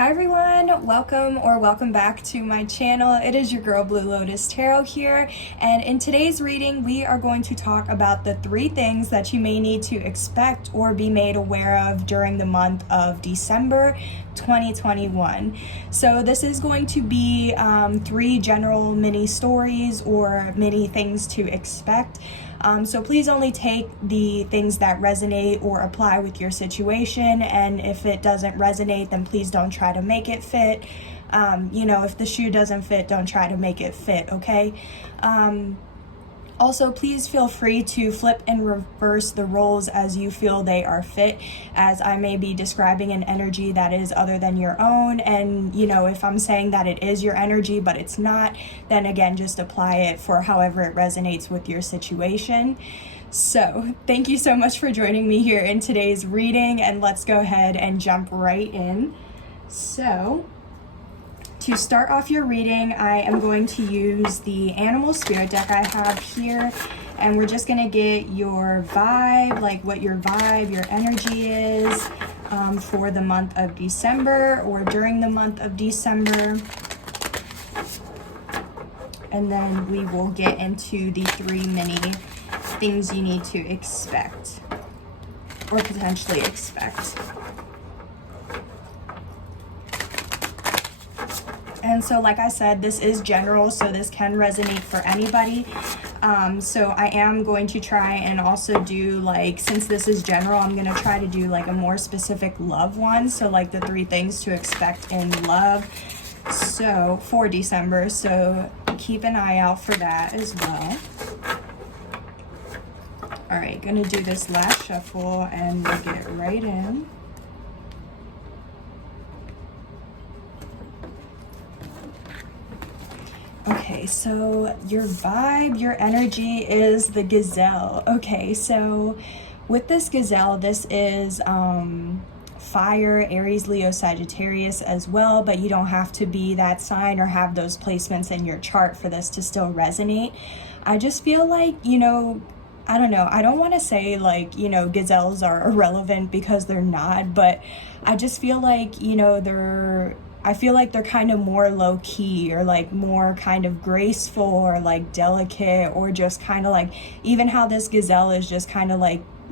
Hi everyone, welcome back to my channel. It is your girl Blue Lotus Tarot here, and in today's reading we are going to talk about the 3 things that you may need to expect or be made aware of during the month of December 2021. So this is going to be 3 general mini stories or mini things to expect. So please only take the things that resonate or apply with your situation, and if it doesn't resonate, then please don't try to make it fit. If the shoe doesn't fit, don't try to make it fit, okay? Also, please feel free to flip and reverse the roles as you feel they are fit, as I may be describing an energy that is other than your own. And, if I'm saying that it is your energy, but it's not, then again, just apply it for however it resonates with your situation. So, thank you so much for joining me here in today's reading, and let's go ahead and jump right in. So, to start off your reading, I am going to use the Animal Spirit deck I have here, and we're just going to get your vibe, like what your vibe, your energy is for the month of December or during the month of December. And then we will get into the 3 mini things you need to expect or potentially expect. And so, like I said, this is general, so this can resonate for anybody. So I am going to try and also do, since this is general, I'm going to try to do a more specific love one. So the 3 things to expect in love. So for December, so keep an eye out for that as well. All right, going to do this last shuffle and we'll get right in. Okay, so your vibe, your energy is the gazelle. Okay, so with this gazelle, this is fire, Aries, Leo, Sagittarius as well, but you don't have to be that sign or have those placements in your chart for this to still resonate. I just feel like, I don't know, I don't want to say gazelles are irrelevant because they're not, but I just feel like, I feel like they're kind of more low-key or more kind of graceful or delicate, or just kind of even how this gazelle is just kind of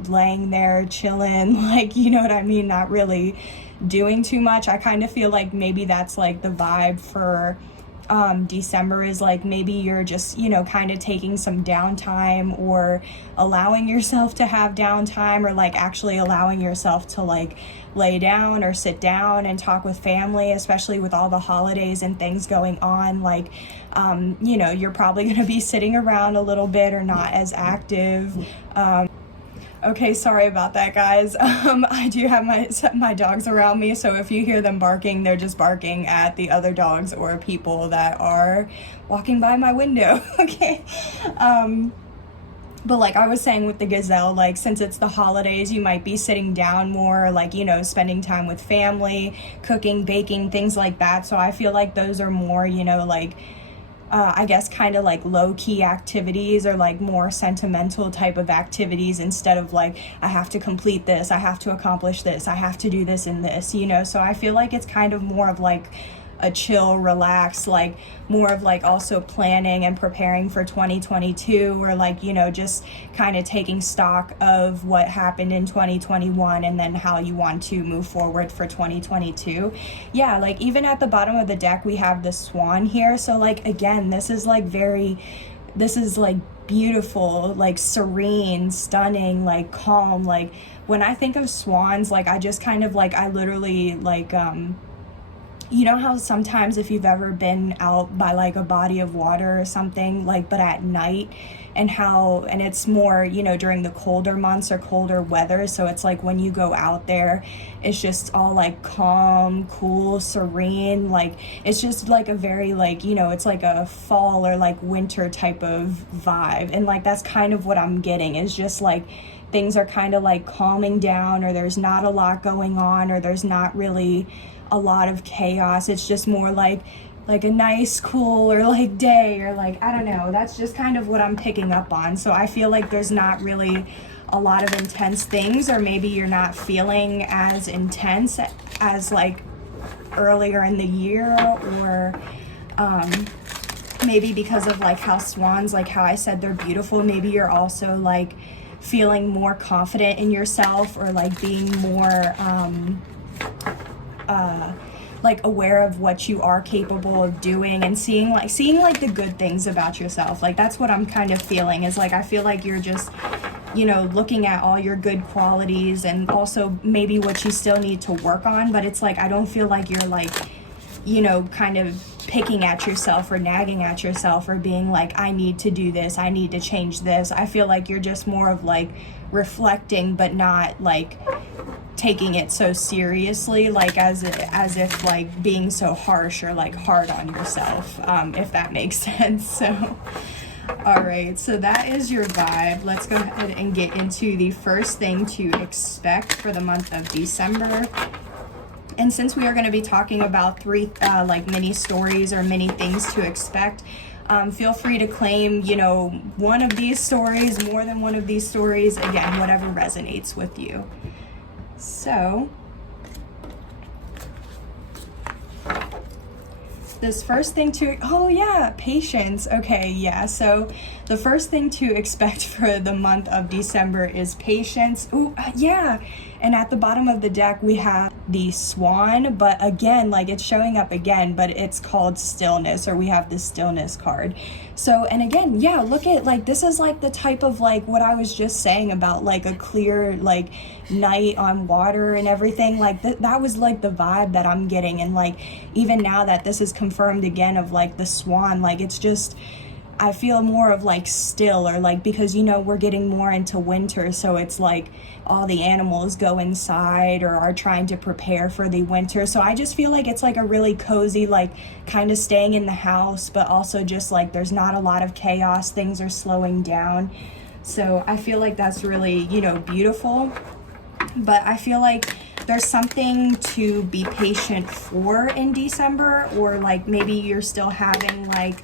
laying there chilling, you know what I mean, not really doing too much. I kind of feel like maybe that's the vibe for December, is maybe you're just kind of taking some downtime or allowing yourself to have downtime, or actually allowing yourself to lay down or sit down and talk with family, especially with all the holidays and things going on. You're probably going to be sitting around a little bit or not as active. Okay, sorry about that, guys. I do have my dogs around me, so if you hear them barking, they're just barking at the other dogs or people that are walking by my window, okay? But like I was saying with the gazelle, since it's the holidays, you might be sitting down more, spending time with family, cooking, baking, things like that. So I feel like those are more, I guess kind of low-key activities, or more sentimental type of activities, instead of I have to complete this, I have to accomplish this, I have to do this and this, so I feel like it's kind of more of a chill, relax, more of also planning and preparing for 2022, or just kind of taking stock of what happened in 2021 and then how you want to move forward for 2022. Yeah, even at the bottom of the deck we have the swan here, so again, this is beautiful, serene, stunning, calm. When I think of swans, I just kind of I literally you know how sometimes if you've ever been out by a body of water or something, but at night, and it's more, during the colder months or colder weather, so it's when you go out there, it's just all calm, cool, serene, it's just a very it's a fall or winter type of vibe, and that's kind of what I'm getting, is just things are kind of calming down, or there's not a lot going on, or there's not really a lot of chaos. It's just more like a nice, cool, or day, or I don't know, that's just kind of what I'm picking up on. So I feel there's not really a lot of intense things, or maybe you're not feeling as intense as earlier in the year, or maybe because of like how swans, like how I said they're beautiful, maybe you're also like feeling more confident in yourself, or like being more like aware of what you are capable of doing, and seeing like the good things about yourself. Like that's what I'm kind of feeling, is like I feel like you're just, you know, looking at all your good qualities, and also maybe what you still need to work on. But it's like I don't feel like you're like, you know, kind of picking at yourself or nagging at yourself or being like, I need to do this, I need to change this. I feel like you're just more of like reflecting, but not like taking it so seriously, like as if like being so harsh or like hard on yourself, if that makes sense. So all right, so that is your vibe. Let's go ahead and get into the first thing to expect for the month of December. And since we are going to be talking about three like mini stories or many things to expect, feel free to claim, you know, one of these stories, more than one of these stories, again, whatever resonates with you. So this first thing to, oh yeah, patience. Okay, yeah, so the first thing to expect for the month of December is patience. Ooh, yeah. And at the bottom of the deck, we have the swan, but again, like it's showing up again, but it's called stillness, or we have the stillness card. So, and again, yeah, look at like, this is like the type of like what I was just saying about like a clear like night on water and everything. Like that was like the vibe that I'm getting. And like, even now that this is confirmed again of like the swan, like it's just, I feel more of like still, or like, because, you know, we're getting more into winter, so it's like all the animals go inside or are trying to prepare for the winter. So I just feel like it's like a really cozy, like kind of staying in the house, but also just like there's not a lot of chaos, things are slowing down. So I feel like that's really, you know, beautiful. But I feel like there's something to be patient for in December, or like maybe you're still having like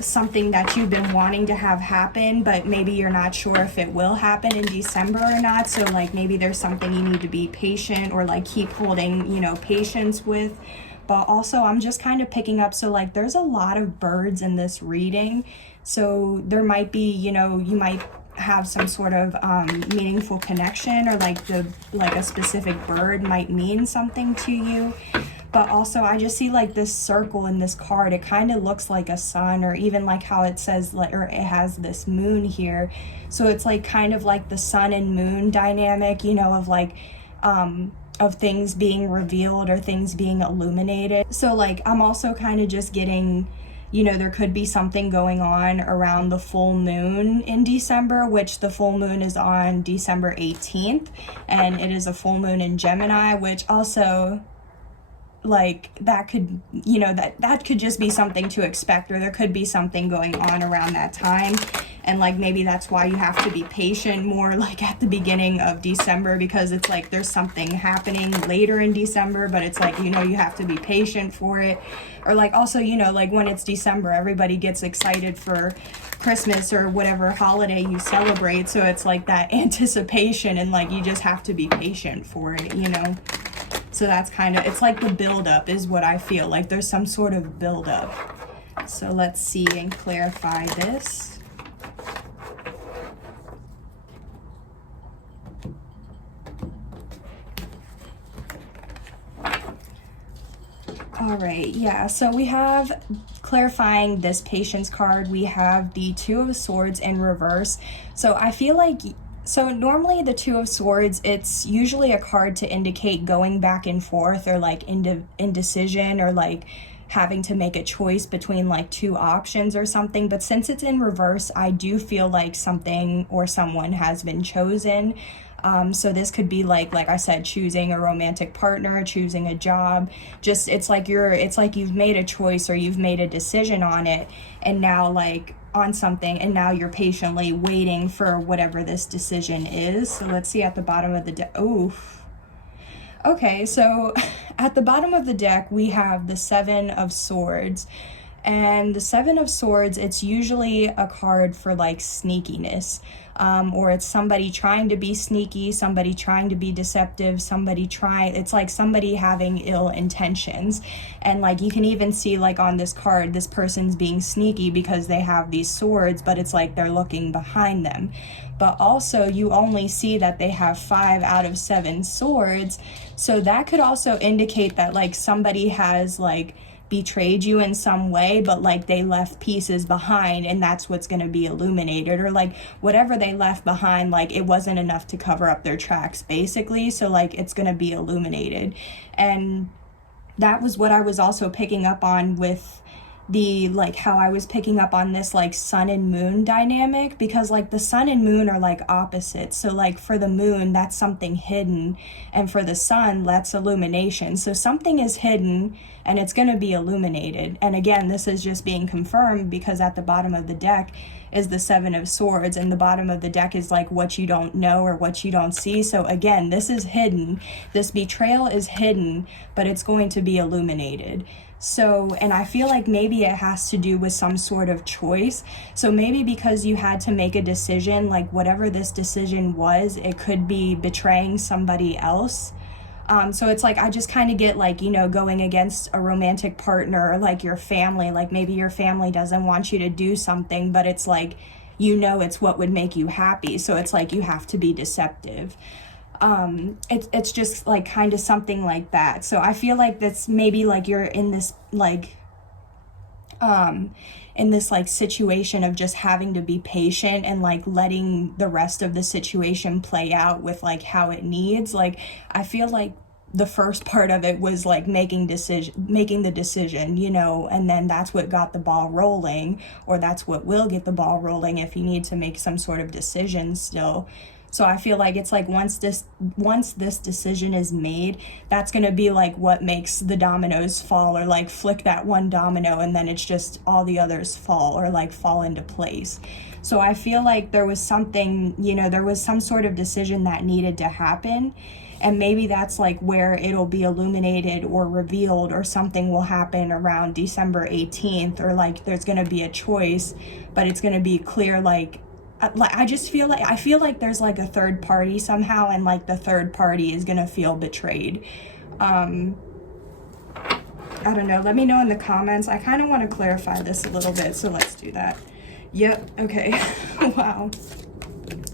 something that you've been wanting to have happen, but maybe you're not sure if it will happen in December or not. So like maybe there's something you need to be patient, or like keep holding, you know, patience with. But also I'm just kind of picking up, so like there's a lot of birds in this reading, so there might be, you know, you might have some sort of meaningful connection, or like a specific bird might mean something to you. But also I just see like this circle in this card, it kind of looks like a sun, or even like how it says, or it has this moon here. So it's like kind of like the sun and moon dynamic, you know, of like of things being revealed or things being illuminated. So like I'm also kind of just getting, you know, there could be something going on around the full moon in December, which the full moon is on December 18th, and it is a full moon in Gemini, which also, like, that could, you know, that could just be something to expect, or there could be something going on around that time. And like maybe that's why you have to be patient more like at the beginning of December, because it's like there's something happening later in December, but it's like, you know, you have to be patient for it. Or like also, you know, like when it's December, everybody gets excited for Christmas or whatever holiday you celebrate, so it's like that anticipation, and like you just have to be patient for it, you know. So that's kind of, it's like the buildup is what I feel like. There's some sort of buildup. So let's see and clarify this. All right, yeah, so we have, clarifying this patience card, we have the Two of Swords in reverse. So I feel like, so normally the Two of Swords, it's usually a card to indicate going back and forth, or like indecision, or like having to make a choice between like two options or something. But since it's in reverse, I do feel like something or someone has been chosen. So this could be like I said, choosing a romantic partner, choosing a job. Just, it's like you've made a choice, or you've made a decision on it, and now like on something, and now you're patiently waiting for whatever this decision is. So let's see at the bottom of the deck. Oof. Okay, so at the bottom of the deck we have the Seven of Swords. And the Seven of Swords, it's usually a card for like sneakiness, or it's somebody trying to be sneaky, somebody trying to be deceptive, it's like somebody having ill intentions. And like you can even see like on this card, this person's being sneaky because they have these swords, but it's like they're looking behind them. But also you only see that they have 5 out of 7 swords. So that could also indicate that like somebody has like betrayed you in some way, but like they left pieces behind, and that's what's going to be illuminated, or like whatever they left behind, like it wasn't enough to cover up their tracks basically, so like it's going to be illuminated. And that was what I was also picking up on with the like how I was picking up on this like sun and moon dynamic, because like the sun and moon are like opposites. So like for the moon, that's something hidden, and for the sun, that's illumination. So something is hidden and it's going to be illuminated. And again, this is just being confirmed because at the bottom of the deck is the Seven of Swords, and the bottom of the deck is like what you don't know or what you don't see. So again, this is hidden. This betrayal is hidden, but it's going to be illuminated. So, and I feel like maybe it has to do with some sort of choice. So maybe because you had to make a decision, like whatever this decision was, it could be betraying somebody else. So it's like, I just kind of get like, you know, going against a romantic partner, or like your family, like maybe your family doesn't want you to do something, but it's like, you know, it's what would make you happy. So it's like, you have to be deceptive. It's just like kind of something like that. So I feel like that's maybe like you're in this like situation of just having to be patient and like letting the rest of the situation play out with like how it needs. Like I feel like the first part of it was like making the decision, you know, and then that's what got the ball rolling, or that's what will get the ball rolling if you need to make some sort of decision still. So I feel like it's like once this decision is made, that's going to be like what makes the dominoes fall, or like flick that one domino and then it's just all the others fall, or like fall into place. So I feel like there was something, you know, there was some sort of decision that needed to happen, and maybe that's like where it'll be illuminated or revealed, or something will happen around December 18th, or like there's going to be a choice, but it's going to be clear. Like I feel like there's like a third party somehow, and like the third party is gonna feel betrayed. I don't know, let me know in the comments. I kind of want to clarify this a little bit, so let's do that. Yep, okay. Wow.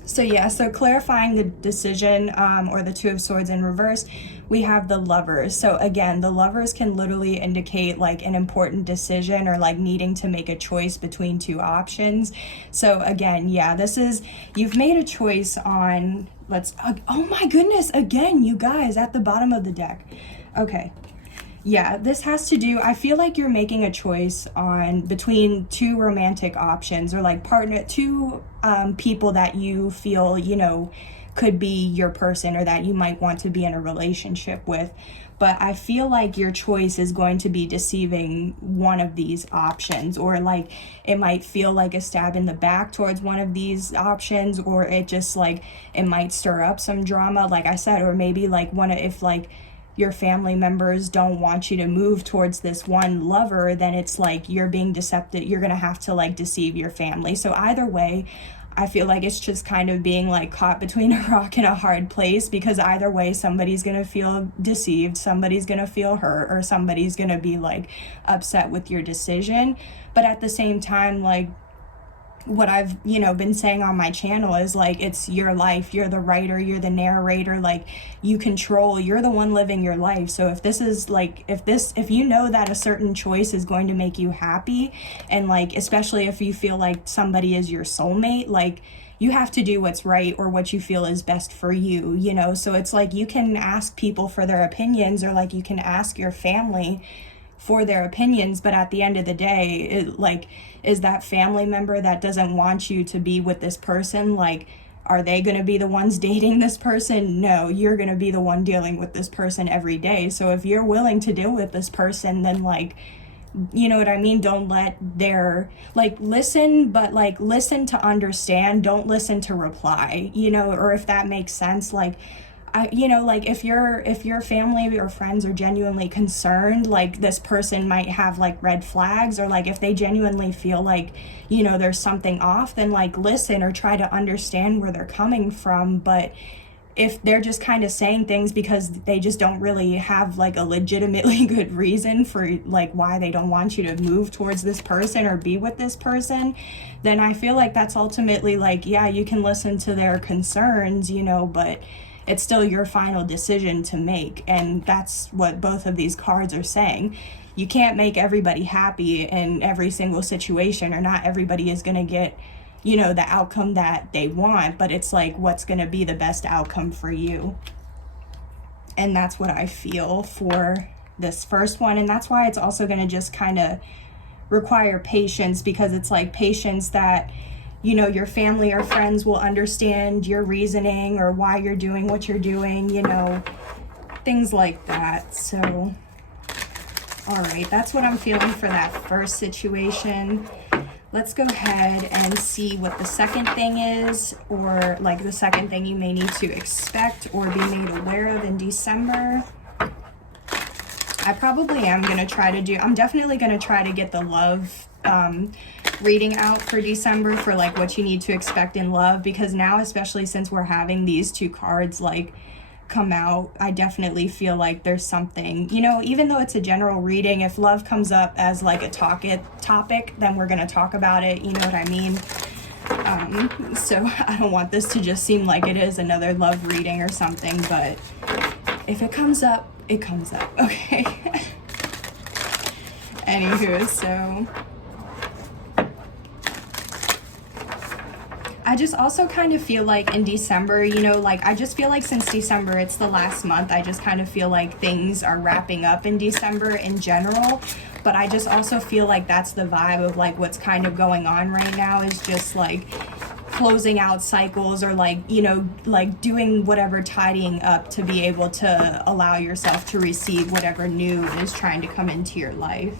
So yeah, so clarifying the decision, or the Two of Swords in reverse, we have the Lovers. So again, the Lovers can literally indicate like an important decision, or like needing to make a choice between two options. So again, yeah, this is, you've made a choice on, oh my goodness, again, you guys, at the bottom of the deck. Okay. Yeah, this has to do, I feel like you're making a choice between two romantic options, or like two people that you feel, you know, could be your person, or that you might want to be in a relationship with. But I feel like your choice is going to be deceiving one of these options, or like it might feel like a stab in the back towards one of these options, or it just like, it might stir up some drama, like I said, or maybe like if like your family members don't want you to move towards this one lover, then it's like you're being deceptive. You're gonna have to like deceive your family. So either way, I feel like it's just kind of being like caught between a rock and a hard place, because either way, somebody's gonna feel deceived, somebody's gonna feel hurt, or somebody's gonna be like upset with your decision. But at the same time, like what I've, you know, been saying on my channel is like, it's your life, you're the writer, you're the narrator, like you're the one living your life. So if this is like, if you know that a certain choice is going to make you happy, and like, especially if you feel like somebody is your soulmate, like you have to do what's right, or what you feel is best for you, you know? So it's like, you can ask people for their opinions, or like you can ask your family for their opinions, but at the end of the day, is that family member that doesn't want you to be with this person, like, are they going to be the ones dating this person? No, you're going to be the one dealing with this person every day. So if you're willing to deal with this person, then like, you know what I mean? Don't let listen, but like listen to understand, don't listen to reply, you know, or if that makes sense. Like you know, like if your family or friends are genuinely concerned, like this person might have like red flags, or like if they genuinely feel like, you know, there's something off, then like listen or try to understand where they're coming from. But if they're just kind of saying things because they just don't really have like a legitimately good reason for like why they don't want you to move towards this person or be with this person, then I feel like that's ultimately like, yeah, you can listen to their concerns, you know, but it's still your final decision to make. And that's what both of these cards are saying. You can't make everybody happy in every single situation, or not everybody is going to get, you know, the outcome that they want, but it's like what's going to be the best outcome for you. And that's what I feel for this first one. And that's why it's also going to just kind of require patience, because it's like patience that, you know, your family or friends will understand your reasoning or why you're doing what you're doing, you know, things like that. So, all right, that's what I'm feeling for that first situation. Let's go ahead and see what the second thing is, or like the second thing you may need to expect or be made aware of in December. I probably am going to try to I'm definitely going to try to get the love reading out for December, for like what you need to expect in love, because now, especially since we're having these two cards like come out, I definitely feel like there's something, you know, even though it's a general reading, if love comes up as like a topic, then we're going to talk about it, you know what I mean? So I don't want this to just seem like it is another love reading or something, but if it comes up, it comes up, okay? Anywho, so I just also kind of feel like in December, you know, like I just feel like since December, it's the last month, I just kind of feel like things are wrapping up in December in general. But I just also feel like that's the vibe of like what's kind of going on right now, is just like closing out cycles, or like, you know, like doing whatever tidying up to be able to allow yourself to receive whatever new is trying to come into your life.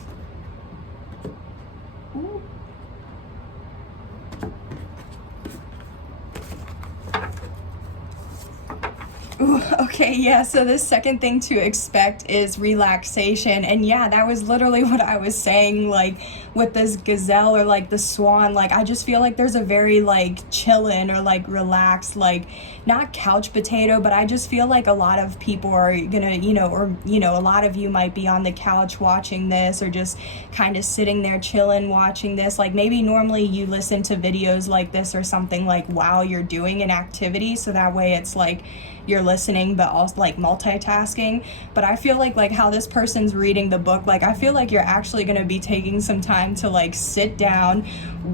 Ooh, okay, yeah, so the second thing to expect is relaxation. And yeah, that was literally what I was saying, like with this gazelle or like the swan. Like I just feel like there's a very like chillin' or like relaxed, like not couch potato, but I just feel like a lot of people are gonna, you know, or you know, a lot of you might be on the couch watching this, or just kind of sitting there chilling watching this. Like maybe normally you listen to videos like this or something like while you're doing an activity, so that way it's like you're listening but also like multitasking. But I feel like how this person's reading the book, like I feel like you're actually going to be taking some time to like sit down,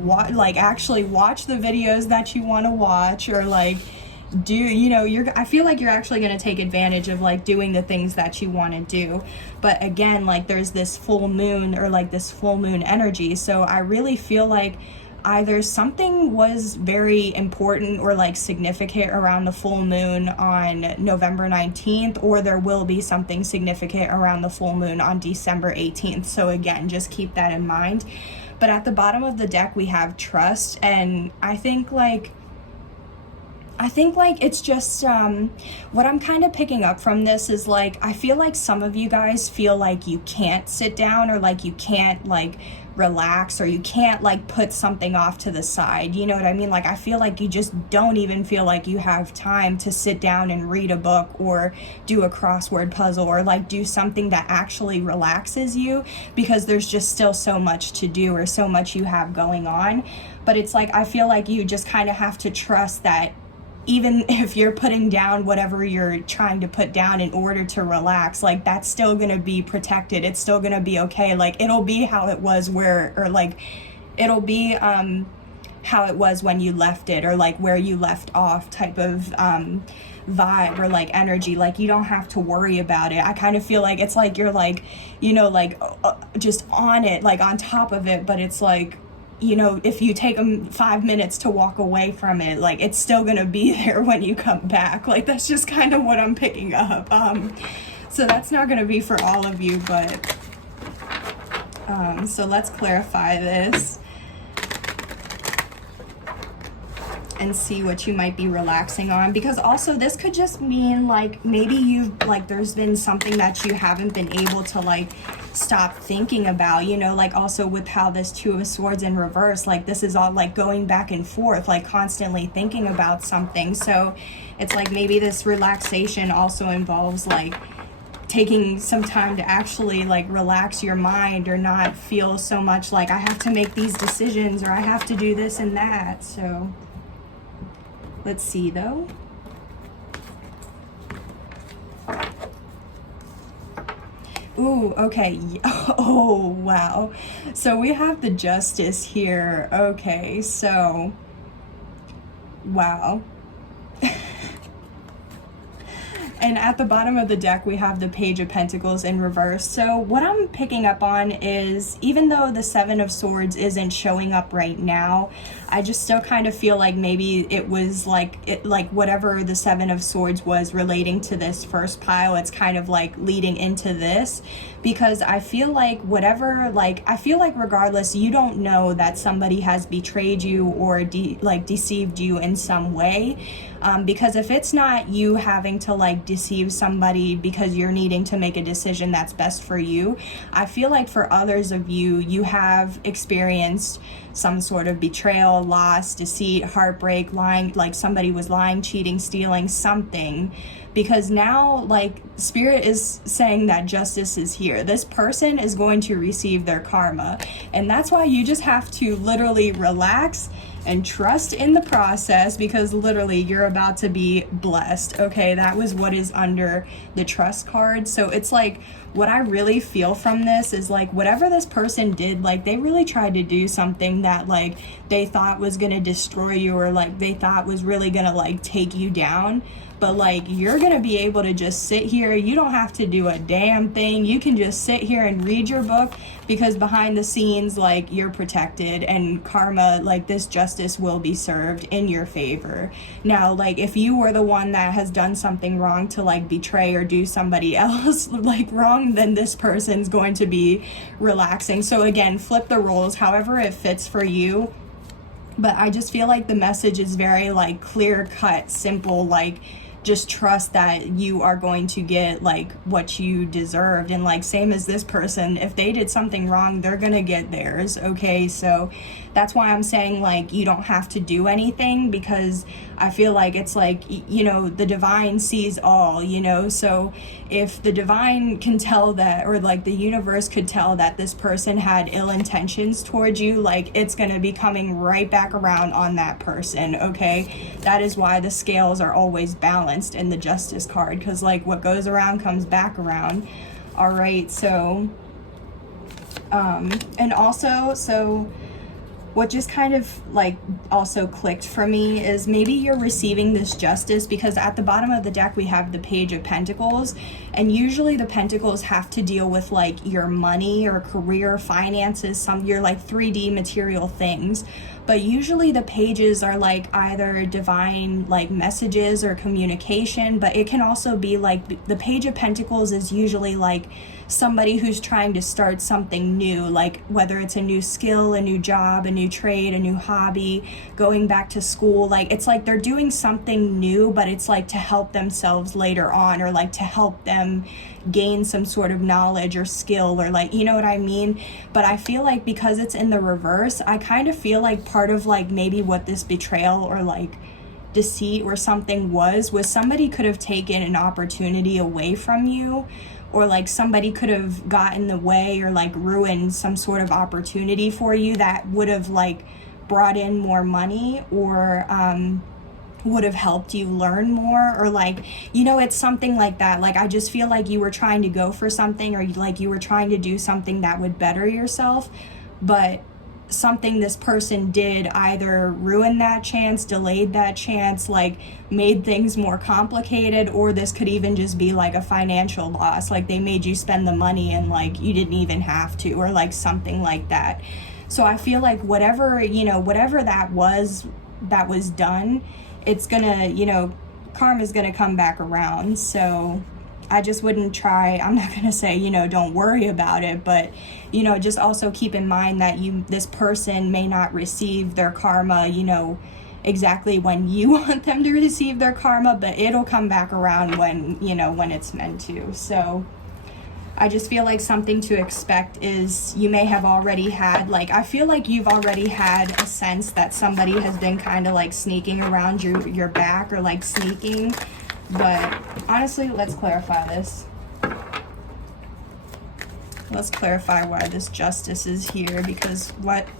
like actually watch the videos that you want to watch, or like do, you know, I feel like you're actually going to take advantage of like doing the things that you want to do. But again, like there's this full moon, or like this full moon energy, so I really feel like either something was very important or like significant around the full moon on November 19th, or there will be something significant around the full moon on December 18th. So again, just keep that in mind. But at the bottom of the deck, we have trust. And I think like it's just what I'm kind of picking up from this is like, I feel like some of you guys feel like you can't sit down, or like you can't like relax, or you can't like put something off to the side, you know what I mean? Like I feel like you just don't even feel like you have time to sit down and read a book, or do a crossword puzzle, or like do something that actually relaxes you, because there's just still so much to do, or so much you have going on. But it's like I feel like you just kind of have to trust that even if you're putting down whatever you're trying to put down in order to relax, like that's still going to be protected. It's still going to be okay. Like it'll be how it was it'll be how it was when you left it, or like where you left off type of vibe, or like energy. Like you don't have to worry about it. I kind of feel like it's like you're like, you know, like just on it, like on top of it, but it's like, you know, if you take them 5 minutes to walk away from it, like it's still gonna be there when you come back. Like that's just kind of what I'm picking up. So that's not gonna be for all of you, but so let's clarify this. and see what you might be relaxing on, because also this could just mean like maybe you've like there's been something that you haven't been able to like stop thinking about, you know, like also with how this Two of Swords in reverse, like this is all like going back and forth, like constantly thinking about something. So it's like maybe this relaxation also involves like taking some time to actually like relax your mind, or not feel so much like I have to make these decisions or I have to do this and that. So let's see though. Ooh, okay. Oh, wow. So we have the Justice here. Okay, so wow. And at the bottom of the deck, we have the Page of Pentacles in reverse. So what I'm picking up on is, even though the Seven of Swords isn't showing up right now, I just still kind of feel like maybe it was like whatever the Seven of Swords was relating to this first pile, it's kind of like leading into this, because I feel like whatever, like I feel like regardless, you don't know that somebody has betrayed you or deceived you in some way. Because if it's not you having to like deceive somebody because you're needing to make a decision that's best for you, I feel like for others of you, you have experienced some sort of betrayal, loss, deceit, heartbreak, lying, like somebody was lying, cheating, stealing, something. Because now, like, Spirit is saying that justice is here. This person is going to receive their karma. And that's why you just have to literally relax and trust in the process, because literally you're about to be blessed. Okay, that was what is under the trust card. So it's like, what I really feel from this is like, whatever this person did, like they really tried to do something that like they thought was gonna destroy you, or like they thought was really gonna like take you down. But like, you're gonna be able to just sit here. You don't have to do a damn thing. You can just sit here and read your book, because behind the scenes, like, you're protected, and karma, like this justice will be served in your favor. Now, like, if you were the one that has done something wrong to like betray or do somebody else like wrong, then this person's going to be relaxing. So again, flip the roles however it fits for you. But I just feel like the message is very like clear cut, simple, like just trust that you are going to get like what you deserved. And like, same as this person, if they did something wrong, they're gonna get theirs. Okay, so that's why I'm saying like you don't have to do anything, because I feel like it's like, you know, the divine sees all, you know. So if the divine can tell that, or like the universe could tell that this person had ill intentions towards you, like it's gonna be coming right back around on that person. Okay, that is why the scales are always balanced in the Justice card, because like what goes around comes back around. All right, so and also, so what just kind of like also clicked for me is maybe you're receiving this justice because at the bottom of the deck we have the Page of Pentacles, and usually the Pentacles have to deal with like your money or career, finances, some your like 3D material things. But usually the pages are like either divine like messages or communication, but it can also be like the Page of Pentacles is usually like somebody who's trying to start something new, like whether it's a new skill, a new job, a new trade, a new hobby, going back to school. Like it's like they're doing something new, but it's like to help themselves later on, or like to help them gain some sort of knowledge or skill, or like, you know what I mean? But I feel like because it's in the reverse, I kind of feel like part of like maybe what this betrayal or like deceit or something was somebody could have taken an opportunity away from you, or like somebody could have gotten in the way or like ruined some sort of opportunity for you that would have like brought in more money, or would have helped you learn more, or like, you know, it's something like that. Like I just feel like you were trying to go for something, or like you were trying to do something that would better yourself, but something this person did either ruined that chance, delayed that chance, like made things more complicated, or this could even just be like a financial loss, like they made you spend the money and like you didn't even have to, or like something like that. So I feel like whatever, you know, whatever that was done, it's gonna, you know, karma's gonna come back around. So I just wouldn't try, I'm not gonna say, you know, don't worry about it, but, you know, just also keep in mind that this person may not receive their karma, you know, exactly when you want them to receive their karma, but it'll come back around when, you know, when it's meant to. So I just feel like something to expect is you may have already had, like, I feel like you've already had a sense that somebody has been kind of like sneaking around your back, or like sneaking. But honestly, let's clarify this. Let's clarify why this justice is here, because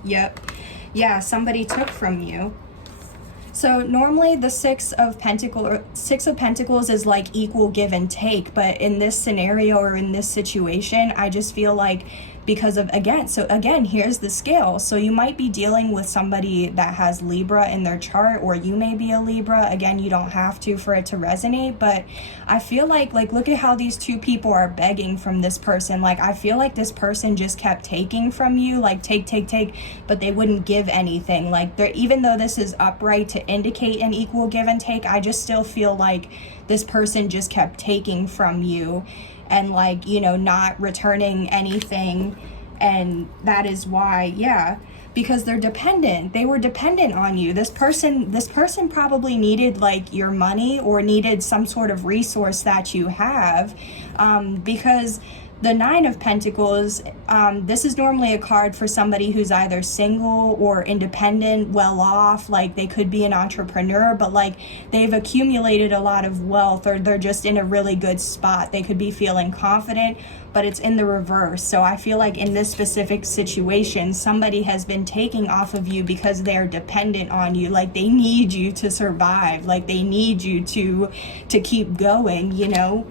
yeah, somebody took from you. So normally the Six of Pentacles is like equal give and take, but in this scenario or in this situation, I just feel like because of, again, here's the scale. So you might be dealing with somebody that has Libra in their chart, or you may be a Libra. Again, you don't have to for it to resonate, but I feel like look at how these two people are begging from this person. Like, I feel like this person just kept taking from you, like take, but they wouldn't give anything. Like, they're, even though this is upright to indicate an equal give and take, I just still feel like this person just kept taking from you and, like, you know, not returning anything. And that is why, yeah, because they're dependent. They were dependent on you. This person probably needed like your money, or needed some sort of resource that you have, because the Nine of Pentacles, this is normally a card for somebody who's either single or independent, well off. Like, they could be an entrepreneur, but like they've accumulated a lot of wealth, or they're just in a really good spot. They could be feeling confident, but it's in the reverse. So I feel like in this specific situation, somebody has been taking off of you because they're dependent on you. Like, they need you to survive. Like, they need you to keep going, you know?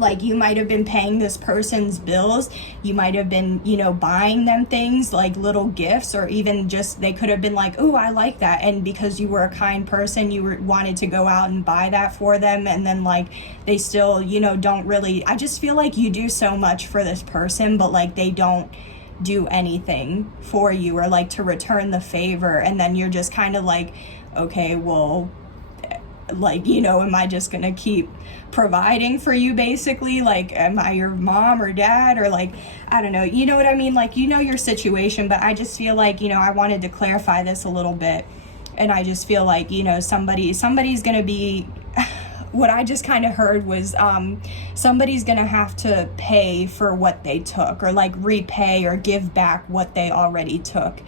Like, you might have been paying this person's bills. You might have been, you know, buying them things like little gifts, or even just, they could have been like, oh, I like that. And because you were a kind person, you wanted to go out and buy that for them. And then like, they still, you know, don't really, I just feel like you do so much for this person, but like they don't do anything for you, or like to return the favor. And then you're just kind of like, okay, well, like, you know, am I just gonna keep providing for you, basically? Like, am I your mom or dad, or like, I don't know, you know what I mean? Like, you know your situation, but I just feel like, you know, I wanted to clarify this a little bit. And I just feel like, you know, somebody's gonna be what I just kind of heard was somebody's gonna have to pay for what they took, or like repay or give back what they already took.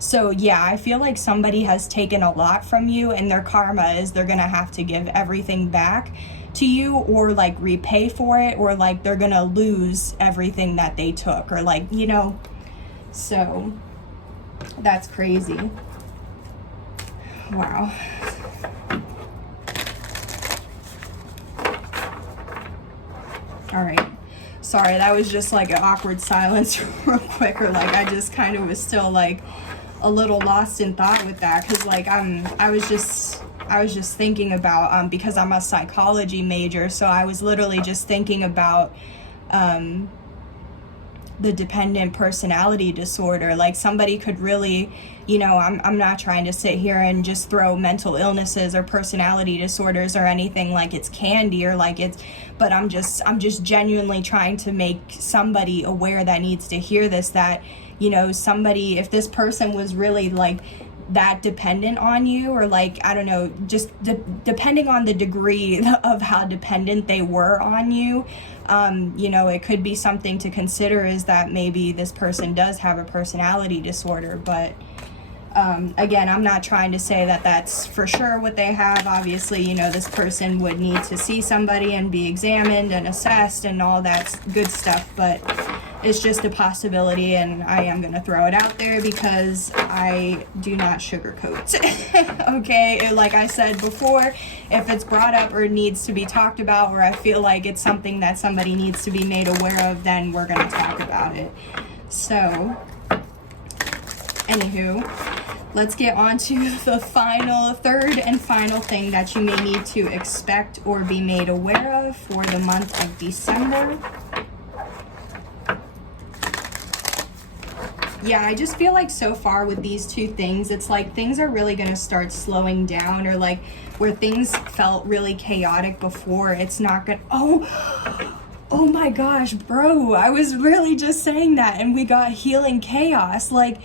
So yeah, I feel like somebody has taken a lot from you, and their karma is they're gonna have to give everything back to you, or like repay for it, or like they're gonna lose everything that they took, or like, you know. So that's crazy. Wow. All right. Sorry, that was just like an awkward silence real quick, or like I just kind of was still like a little lost in thought with that, because like I was just thinking about because I'm a psychology major, so I was literally just thinking about the dependent personality disorder. Like, somebody could really, you know, I'm not trying to sit here and just throw mental illnesses or personality disorders or anything like it's candy, or like it's, but I'm just genuinely trying to make somebody aware that needs to hear this, that, you know, somebody, if this person was really like that dependent on you, or like, I don't know, just depending on the degree of how dependent they were on you, you know, it could be something to consider, is that maybe this person does have a personality disorder. But again, I'm not trying to say that that's for sure what they have. Obviously, you know, this person would need to see somebody and be examined and assessed and all that good stuff, but it's just a possibility, and I am going to throw it out there because I do not sugarcoat. Okay, like I said before, if it's brought up or needs to be talked about, or I feel like it's something that somebody needs to be made aware of, then we're going to talk about it. So, anywho, let's get on to the third and final thing that you may need to expect or be made aware of for the month of December. Yeah, I just feel like so far with these two things, it's like things are really going to start slowing down, or like where things felt really chaotic before, it's not going to, oh my gosh, bro, I was really just saying that, and we got healing chaos. Like,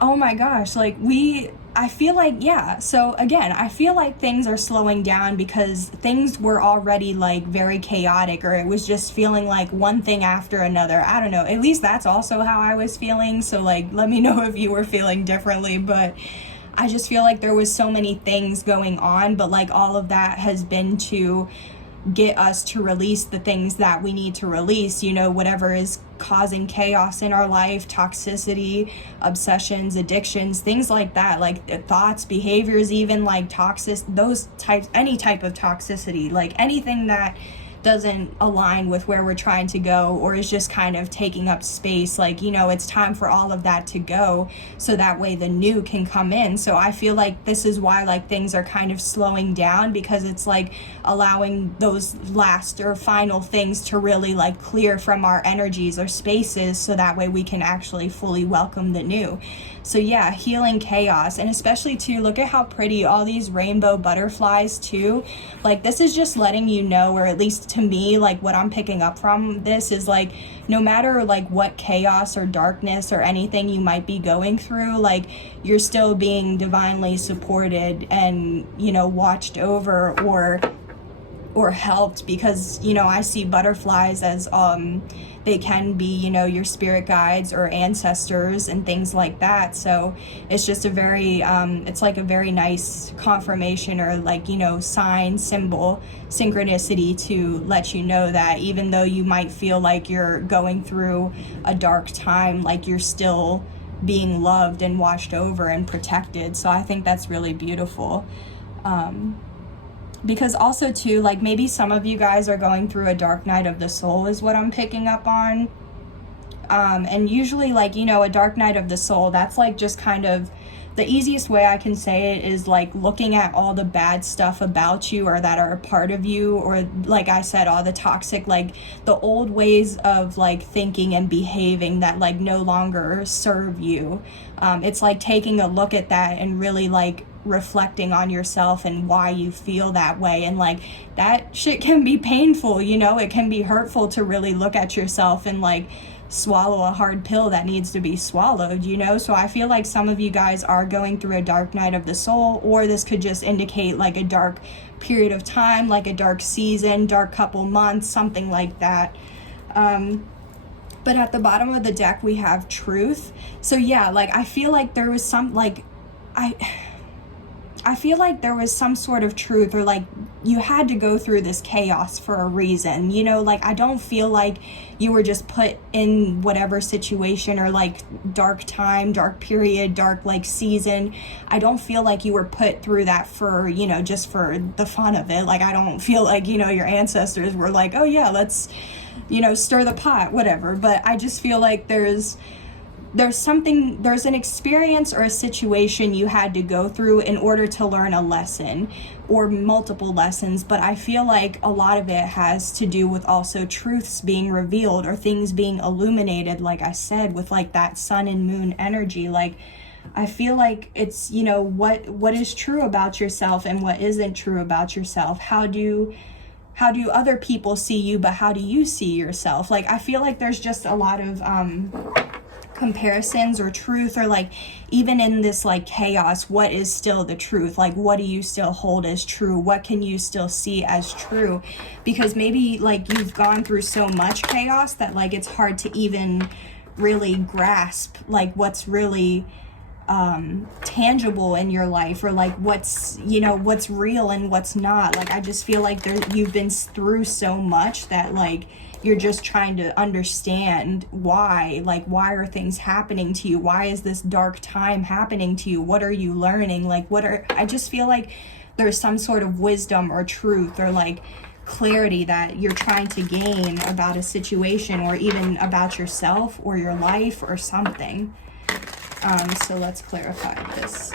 oh my gosh, like I feel like, yeah, so again, I feel like things are slowing down because things were already like very chaotic, or it was just feeling like one thing after another. I don't know, at least that's also how I was feeling, so like let me know if you were feeling differently. But I just feel like there was so many things going on, but like all of that has been to get us to release the things that we need to release, you know, whatever is causing chaos in our life, toxicity, obsessions, addictions, things like that, like thoughts, behaviors, even like toxic, those types, any type of toxicity, like anything that doesn't align with where we're trying to go, or is just kind of taking up space. Like, you know, it's time for all of that to go, so that way the new can come in. So I feel like this is why like things are kind of slowing down, because it's like allowing those last or final things to really like clear from our energies or spaces, so that way we can actually fully welcome the new. So yeah, healing chaos. And especially too, look at how pretty all these rainbow butterflies too. Like this is just letting you know, or at least to me, like what I'm picking up from this is like, no matter like what chaos or darkness or anything you might be going through, like you're still being divinely supported and, you know, watched over or helped, because, you know, I see butterflies as they can be, you know, your spirit guides or ancestors and things like that. So it's just a very it's like a very nice confirmation, or like, you know, sign, symbol, synchronicity to let you know that even though you might feel like you're going through a dark time, like you're still being loved and watched over and protected. So I think that's really beautiful. Because also too, like maybe some of you guys are going through a dark night of the soul is what I'm picking up on. And usually, like, you know, a dark night of the soul, that's like just kind of the easiest way I can say it is like looking at all the bad stuff about you, or that are a part of you, or like I said, all the toxic, like the old ways of like thinking and behaving that like no longer serve you. It's like taking a look at that and really like reflecting on yourself and why you feel that way. And like that shit can be painful, you know, it can be hurtful to really look at yourself and like swallow a hard pill that needs to be swallowed, you know. So I feel like some of you guys are going through a dark night of the soul, or this could just indicate like a dark period of time, like a dark season, dark couple months, something like that. But at the bottom of the deck we have truth. So yeah, like I feel like there was some like I feel like there was some sort of truth, or like you had to go through this chaos for a reason, you know. Like I don't feel like you were just put in whatever situation, or like dark time, dark period, dark like season. I don't feel like you were put through that for, you know, just for the fun of it. Like I don't feel like, you know, your ancestors were like, oh yeah, let's, you know, stir the pot, whatever. But I just feel like there's an experience or a situation you had to go through in order to learn a lesson, or multiple lessons. But I feel like a lot of it has to do with also truths being revealed, or things being illuminated, like I said, with like that sun and moon energy. Like I feel like it's, you know, what is true about yourself and what isn't true about yourself. How do other people see you, but how do you see yourself? Like I feel like there's just a lot of comparisons or truth, or like even in this like chaos, what is still the truth? Like what do you still hold as true? What can you still see as true? Because maybe like you've gone through so much chaos that like it's hard to even really grasp like what's really tangible in your life, or like what's, you know, what's real and what's not. Like I just feel like you've been through so much that like you're just trying to understand why are things happening to you? Why is this dark time happening to you? What are you learning? Like I just feel like there's some sort of wisdom or truth, or like clarity that you're trying to gain about a situation, or even about yourself or your life or something. So let's clarify this.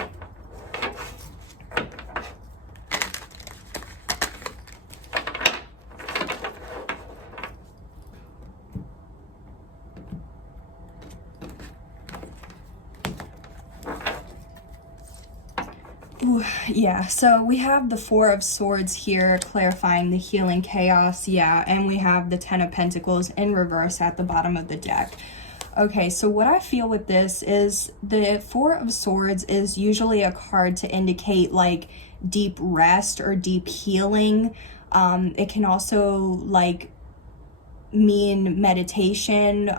Ooh, yeah, so we have the Four of Swords here, clarifying the healing chaos, yeah, and we have the Ten of Pentacles in reverse at the bottom of the deck. Okay, so what I feel with this is the Four of Swords is usually a card to indicate like deep rest or deep healing. It can also like mean meditation,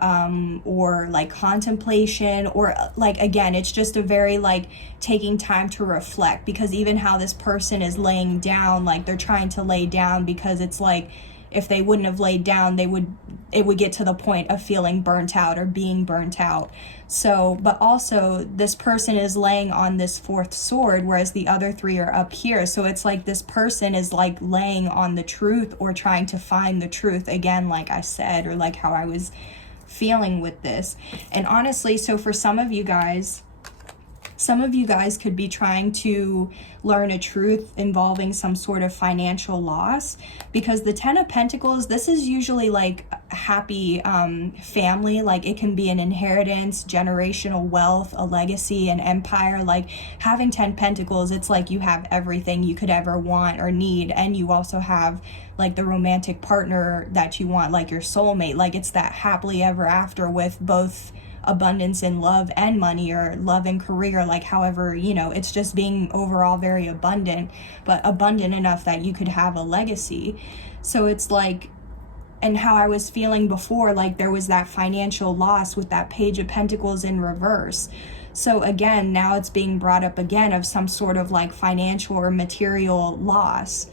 or like contemplation, or like, again, it's just a very like taking time to reflect, because even how this person is laying down, like they're trying to lay down because it's like if they wouldn't have laid down, it would get to the point of feeling burnt out or being burnt out. So, but also this person is laying on this fourth sword, whereas the other three are up here. So it's like this person is like laying on the truth or trying to find the truth, again, like I said, or like how I was feeling with this. And honestly, so for some of you guys could be trying to learn a truth involving some sort of financial loss, because the Ten of Pentacles, this is usually like a happy family. Like it can be an inheritance, generational wealth, a legacy, an empire. Like having 10 Pentacles, it's like you have everything you could ever want or need, and you also have like the romantic partner that you want, like your soulmate. Like it's that happily ever after with both abundance in love and money, or love and career, like however, it's just being overall very abundant, but abundant enough that you could have a legacy. So it's like, and how I was feeling before, like there was that financial loss with that Page of Pentacles in reverse. So again, now it's being brought up again of some sort of like financial or material loss.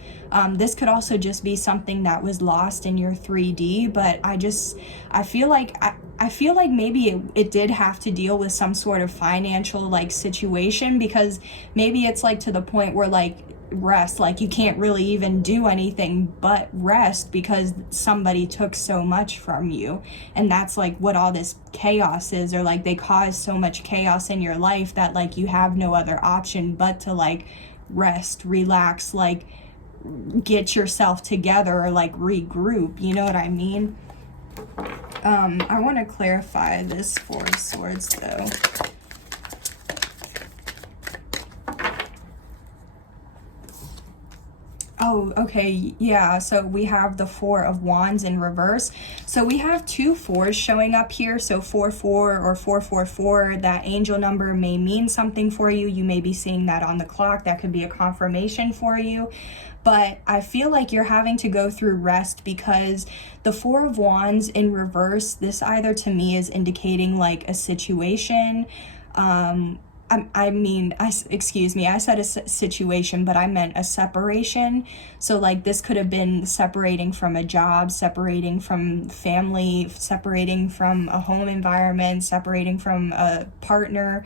This could also just be something that was lost in your 3D, but I feel like maybe it did have to deal with some sort of financial like situation, because maybe it's like to the point where like rest, like you can't really even do anything but rest because somebody took so much from you. And that's like what all this chaos is, or like they cause so much chaos in your life that like you have no other option but to like rest, relax, like get yourself together, or like regroup, you know what I mean? I want to clarify this Four of Swords though. Oh, okay, yeah, so we have the Four of Wands in reverse. So we have two fours showing up here. So 4-4 or 444, that angel number may mean something for you. You may be seeing that on the clock. That could be a confirmation for you. But I feel like you're having to go through rest, because the Four of Wands in reverse, this either to me is indicating like a situation, excuse me, I said a situation, but I meant a separation. So like this could have been separating from a job, separating from family, separating from a home environment, separating from a partner.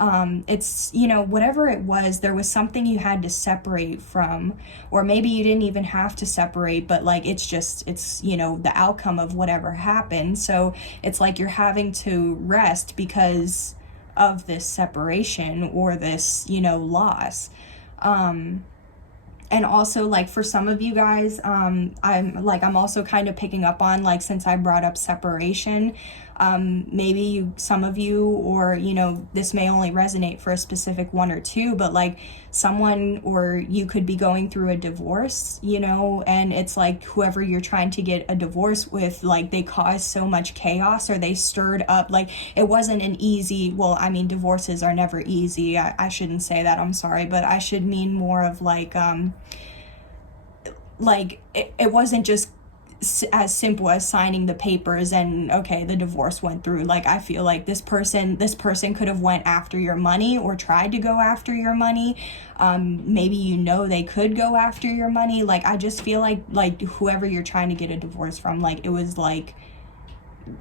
It's, whatever it was, there was something you had to separate from, or maybe you didn't even have to separate, but like, it's the outcome of whatever happened. So it's like you're having to rest because of this separation or this, loss. And also like for some of you guys, I'm also kind of picking up on, like, since I brought up separation, maybe some of you, or, this may only resonate for a specific one or two, but like someone, or you could be going through a divorce, and it's like whoever you're trying to get a divorce with, like they caused so much chaos, or they stirred up, like it wasn't an easy, divorces are never easy. I shouldn't say that, I'm sorry, but I should mean more of like it wasn't just as simple as signing the papers and okay, the divorce went through. Like I feel like this person could have went after your money, or tried to go after your money. Maybe they could go after your money. Like I just feel like whoever you're trying to get a divorce from, like it was like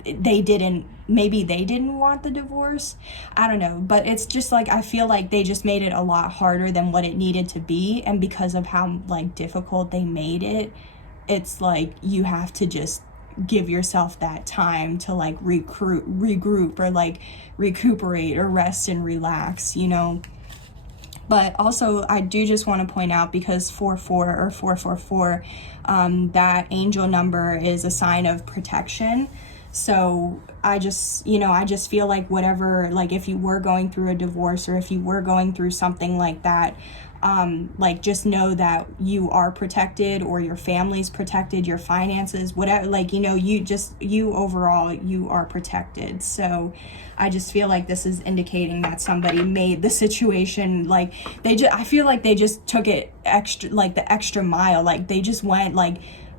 they didn't want the divorce. I don't know, but it's just like I feel like they just made it a lot harder than what it needed to be, and because of how like difficult they made it, it's like you have to just give yourself that time to like regroup, or like recuperate, or rest and relax, But also I do just want to point out, because 4-4 or 444, that angel number is a sign of protection. So I just, I just feel like whatever, like if you were going through a divorce, or if you were going through something like that, like just know that you are protected, or your family's protected, your finances, whatever, like, you overall, you are protected. So I just feel like this is indicating that somebody made the situation, like, I feel like they just took it extra, like the extra mile, like they just went like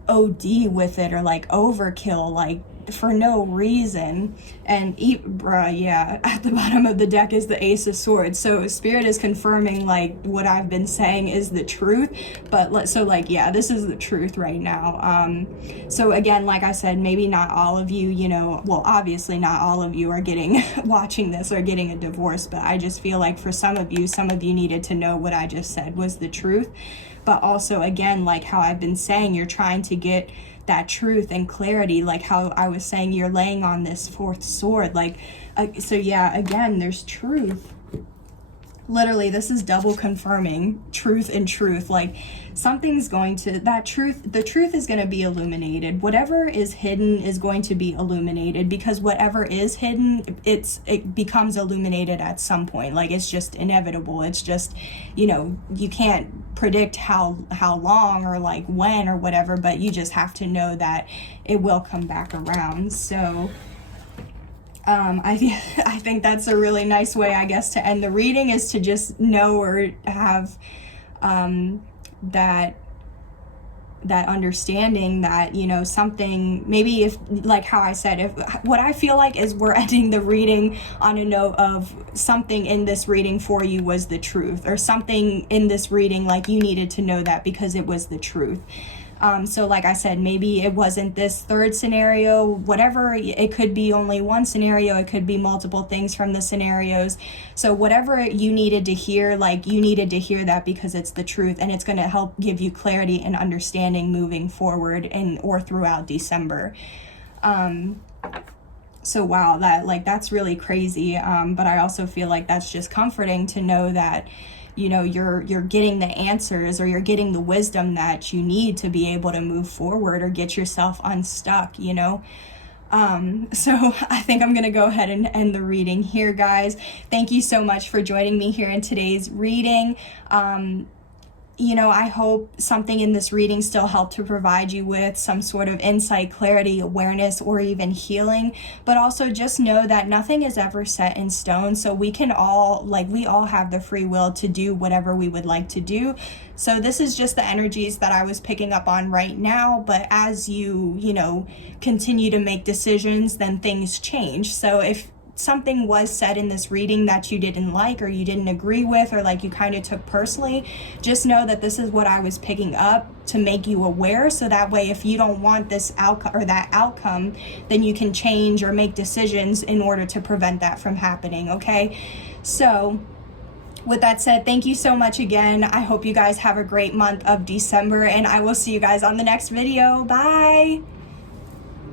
OD with it, or like overkill, like for no reason. And yeah, at the bottom of the deck is the Ace of Swords. So Spirit is confirming like what I've been saying is the truth. But so like, yeah, this is the truth right now. So again, like I said, maybe not all of you, well, obviously not all of you are getting watching this or getting a divorce, but I just feel like for some of you needed to know what I just said was the truth. But also, again, like how I've been saying, you're trying to get that truth and clarity, like how I was saying, you're laying on this fourth sword, like, so yeah, again, there's truth. Literally, this is double confirming truth and truth. Like something's going to, the truth is going to be illuminated. Whatever is hidden is going to be illuminated, because whatever is hidden, it becomes illuminated at some point. Like it's just inevitable. It's just, you can't predict how long, or like when, or whatever, but you just have to know that it will come back around. So I think that's a really nice way, I guess, to end the reading, is to just know, or have that understanding that, something, maybe if, like how I said, if what I feel like is we're ending the reading on a note of something in this reading for you was the truth, or something in this reading, like you needed to know that because it was the truth. So like I said, maybe it wasn't this third scenario, whatever, it could be only one scenario, it could be multiple things from the scenarios. So whatever you needed to hear, like you needed to hear that because it's the truth, and it's going to help give you clarity and understanding moving forward or throughout December. So wow, that's really crazy. But I also feel like that's just comforting to know that, you're getting the answers, or you're getting the wisdom that you need to be able to move forward or get yourself unstuck, So I think I'm going to go ahead and end the reading here, guys. Thank you so much for joining me here in today's reading. I hope something in this reading still helped to provide you with some sort of insight, clarity, awareness, or even healing. But also just know that nothing is ever set in stone. So we all have the free will to do whatever we would like to do. So this is just the energies that I was picking up on right now. But as you continue to make decisions, then things change. So if something was said in this reading that you didn't like, or you didn't agree with, or like you kind of took personally, just know that this is what I was picking up to make you aware. So that way, if you don't want this outcome or that outcome, then you can change or make decisions in order to prevent that from happening. Okay. So with that said, thank you so much again. I hope you guys have a great month of December, and I will see you guys on the next video. Bye.